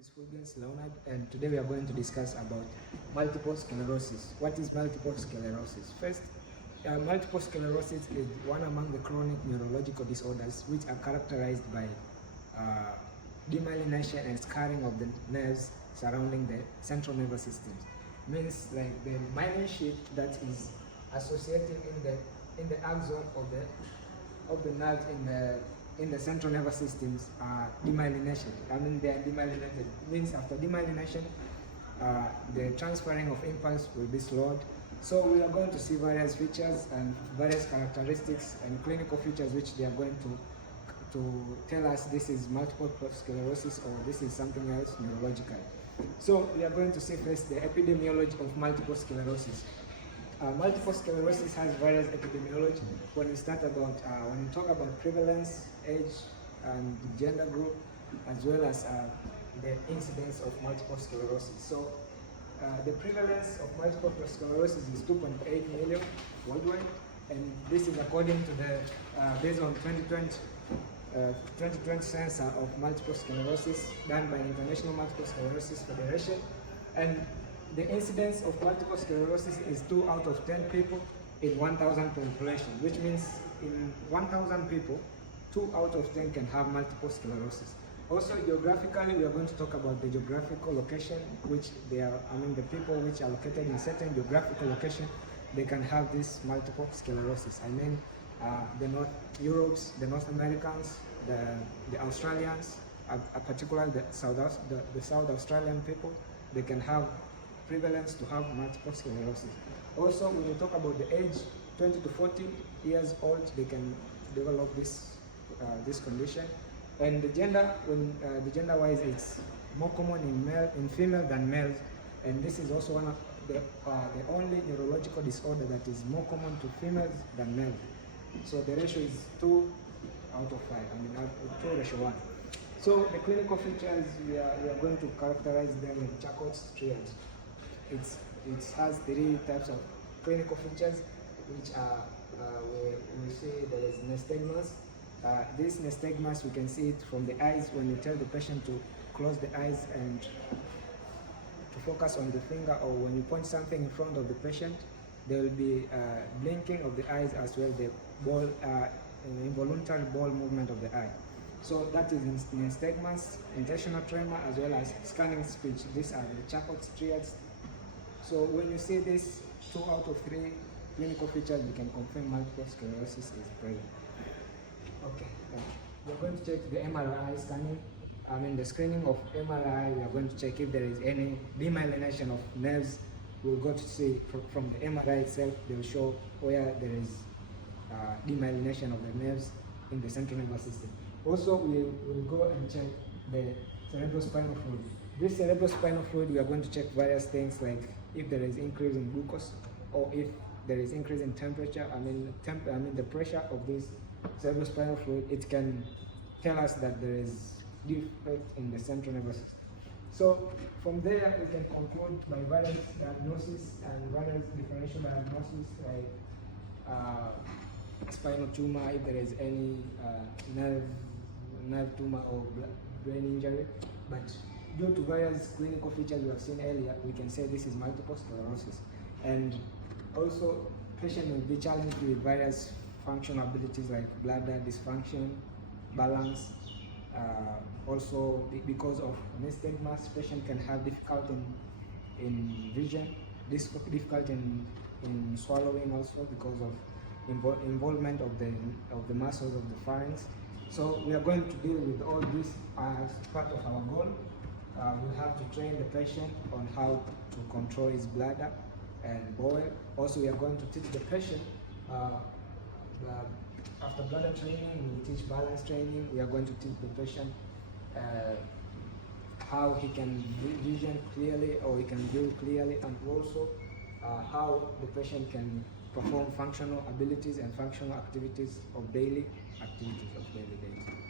is Fulgens Leonard, and today we are going to discuss about multiple sclerosis. What is multiple sclerosis? First, multiple sclerosis is one among the chronic neurological disorders which are characterized by demyelination and scarring of the nerves surrounding the central nervous system. Means like the myelin sheet that is associating in the axon of the nerves in the central nervous systems are demyelination. I mean, they are demyelinated. It means after demyelination, the transferring of impulse will be slowed. So we are going to see various features and various characteristics and clinical features which they are going to tell us this is multiple sclerosis or this is something else neurological. So we are going to see first the epidemiology of multiple sclerosis. Multiple sclerosis has various epidemiology. When we talk about prevalence, age, and gender group, as well as the incidence of multiple sclerosis. So the prevalence of multiple sclerosis is 2.8 million worldwide, and this is according to the based on 2020 census of multiple sclerosis done by the International Multiple Sclerosis Federation. And the incidence of multiple sclerosis is 2 out of 10 people in 1,000 population, which means in 1,000 people, 2 out of 10 can have multiple sclerosis. Also, geographically, we are going to talk about the geographical location, which they are, the people which are located in certain geographical location, they can have this multiple sclerosis. The North Europes, the North Americans, the Australians, particularly the South Australian people, they can have prevalence to have multiple sclerosis. Also, when we talk about the age, 20 to 40 years old, they can develop this condition. And the gender, the gender-wise, it's more common in female than males, and this is also one of the only neurological disorder that is more common to females than males. So the ratio is 2 out of 5. 2:1. So the clinical features, we are going to characterize them in Charcot's triad. It has 3 types of clinical features, which are we see there is nystagmus. These nystagmus, we can see it from the eyes when you tell the patient to close the eyes and to focus on the finger, or when you point something in front of the patient, there will be blinking of the eyes as well, the ball, involuntary ball movement of the eye. So that is nystagmus, intentional tremor, as well as scanning speech. These are the Charcot's triads. So when you see this 2 out of 3 clinical features, we can confirm multiple sclerosis is present. Okay, we're going to check the MRI scanning. The screening of MRI, we are going to check if there is any demyelination of nerves. We'll go to see from the MRI itself, they will show where there is demyelination of the nerves in the central nervous system. Also, we will go and check the cerebrospinal fluid. This cerebrospinal fluid, we are going to check various things like if there is increase in glucose, or if there is increase in temperature. The pressure of this cerebrospinal fluid, it can tell us that there is defect in the central nervous system. So from there, we can conclude by various diagnosis and various differential diagnosis, like spinal tumor, if there is any nerve tumor or brain injury. But due to various clinical features we have seen earlier, we can say this is multiple sclerosis. And also, patient will be challenged with various functional abilities like bladder dysfunction, balance. Also, because of nystagmus, patient can have difficulty in vision, difficulty in swallowing, also because of involvement of the muscles of the pharynx. So we are going to deal with all this as part of our goal. We have to train the patient on how to control his bladder and bowel. Also, we are going to teach the patient after bladder training, we will teach balance training. We are going to teach the patient how he can vision clearly, or he can view clearly, and also how the patient can perform functional abilities and functional activities of daily basis.